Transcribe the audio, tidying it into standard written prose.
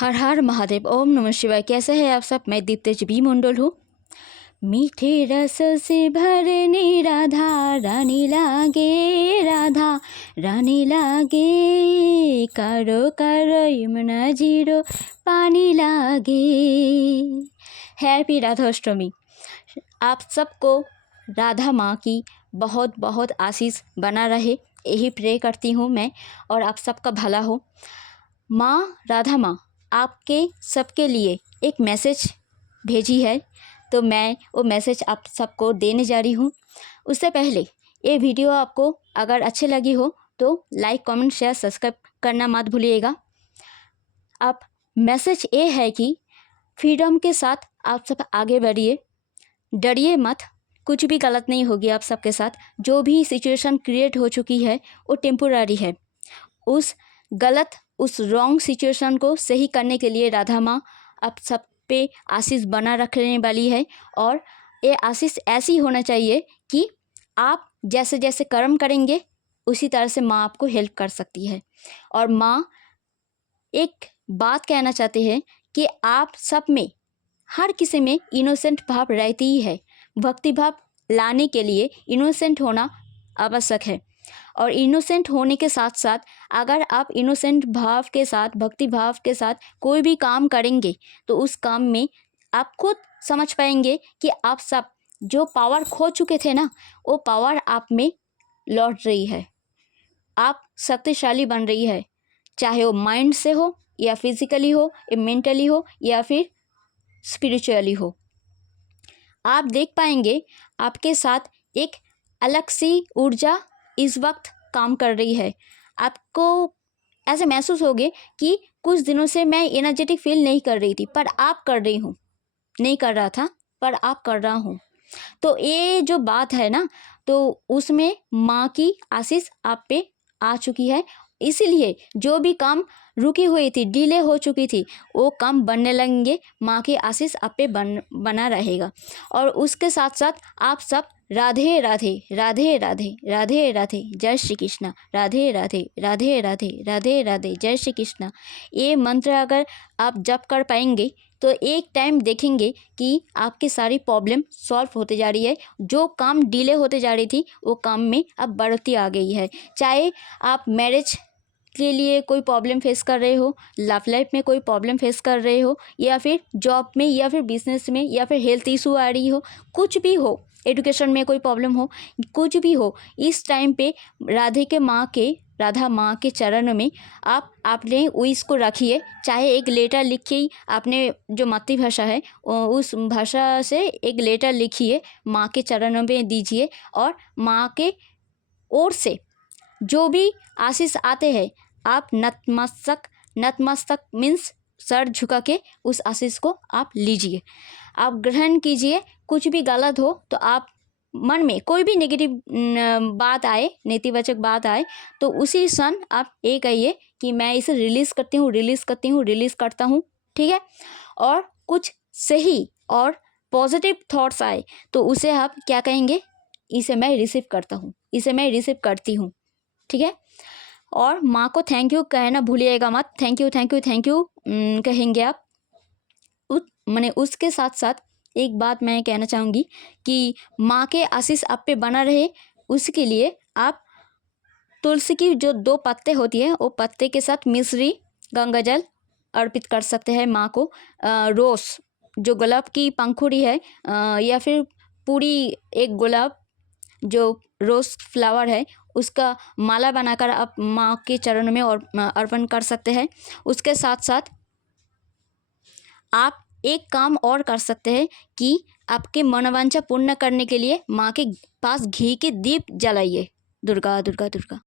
हर हर महादेव। ओम नमः शिवाय। कैसे हैं आप सब? मैं दीप्तेश बी मंडल हूँ। मीठे रस से भरने राधा रानी लागे, राधा रानी लागे, करो करो यमुना जीरो पानी लागे। हैप्पी राधाष्टमी। आप सबको राधा माँ की बहुत बहुत आशीष बना रहे, यही प्रे करती हूँ मैं, और आप सबका भला हो। माँ राधा माँ आपके सबके लिए एक मैसेज भेजी है, तो मैं वो मैसेज आप सबको देने जा रही हूँ। उससे पहले ये वीडियो आपको अगर अच्छी लगी हो तो लाइक कमेंट शेयर सब्सक्राइब करना मत भूलिएगा। अब मैसेज ये है कि फ्रीडम के साथ आप सब आगे बढ़िए, डरिए मत, कुछ भी गलत नहीं होगी आप सबके साथ। जो भी सिचुएशन क्रिएट हो चुकी है वो टेम्पोररी है। उस गलत, उस रॉन्ग सिचुएशन को सही करने के लिए राधा माँ आप सब पे आशीष बना रखने वाली है, और ये आशीष ऐसी होना चाहिए कि आप जैसे जैसे कर्म करेंगे उसी तरह से माँ आपको हेल्प कर सकती है। और माँ एक बात कहना चाहते हैं कि आप सब में, हर किसी में इनोसेंट भाव रहती ही है। भक्ति भाव लाने के लिए इनोसेंट होना आवश्यक है, और इनोसेंट होने के साथ साथ अगर आप इनोसेंट भाव के साथ, भक्ति भाव के साथ कोई भी काम करेंगे तो उस काम में आप खुद समझ पाएंगे कि आप सब जो पावर खो चुके थे ना, वो पावर आप में लौट रही है। आप शक्तिशाली बन रही है, चाहे वो माइंड से हो या फिजिकली हो या मेंटली हो या फिर स्पिरिचुअली हो। आप देख पाएंगे आपके साथ एक अलग सी ऊर्जा इस वक्त काम कर रही है। आपको ऐसे महसूस होगे कि कुछ दिनों से मैं एनर्जेटिक फील नहीं कर रही थी, पर आप कर रही हूँ। नहीं कर रहा था पर आप कर रहा हूँ। तो ये जो बात है ना, तो उसमें माँ की आशीष आप पे आ चुकी है। इसीलिए जो भी काम रुकी हुई थी, डिले हो चुकी थी, वो काम बनने लगेंगे। माँ की आशीष आप पे बना रहेगा। और उसके साथ साथ आप सब राधे राधे राधे राधे राधे राधे जय श्री कृष्ण, राधे राधे राधे राधे राधे राधे जय श्री कृष्ण, ये मंत्र अगर आप जप कर पाएंगे तो एक टाइम देखेंगे कि आपकी सारी प्रॉब्लम सॉल्व होते जा रही है। जो काम डिले होते जा रही थी वो काम में अब बढ़ती आ गई है। चाहे आप मैरिज के लिए कोई प्रॉब्लम फेस कर रहे हो, लव लाइफ में कोई प्रॉब्लम फेस कर रहे हो, या फिर जॉब में, या फिर बिजनेस में, या फिर हेल्थ इशू आ रही हो, कुछ भी हो, एजुकेशन में कोई प्रॉब्लम हो, कुछ भी हो, इस टाइम पे राधा माँ के चरणों में आप अपने विश को रखिए। चाहे एक लेटर लिखिए, आपने जो मातृभाषा है उस भाषा से एक लेटर लिखिए, माँ के चरणों में दीजिए, और माँ के ओर से जो भी आशीष आते हैं आप नतमस्तक मीन्स सर झुका के उस आशीष को आप लीजिए, आप ग्रहण कीजिए। कुछ भी गलत हो तो आप मन में कोई भी नेगेटिव बात आए, नेतिवाचक बात आए, तो उसी क्षण आप ये कहिए कि मैं इसे रिलीज़ करती हूँ, रिलीज़ करता हूँ, ठीक है। और कुछ सही और पॉजिटिव थॉट्स आए तो उसे आप क्या कहेंगे, इसे मैं रिसीव करता हूँ, इसे मैं रिसीव करती हूँ, ठीक है। और माँ को थैंक यू कहना भूलिएगा मत। थैंक यू कहेंगे आप। मैंने उसके साथ साथ एक बात मैं कहना चाहूँगी कि माँ के आशीष आप पे बना रहे, उसके लिए आप तुलसी की जो 2 पत्ते होती है, वो पत्ते के साथ मिश्री, गंगा जल अर्पित कर सकते हैं माँ को। रोज़ जो गुलाब की पंखुड़ी है, या फिर पूरी एक गुलाब जो रोज़ फ्लावर है, उसका माला बनाकर आप माँ के चरणों में और अर्पण कर सकते हैं। उसके साथ साथ आप एक काम और कर सकते हैं कि आपके मनोवांछा पूर्ण करने के लिए माँ के पास घी के दीप जलाइए। दुर्गा दुर्गा दुर्गा।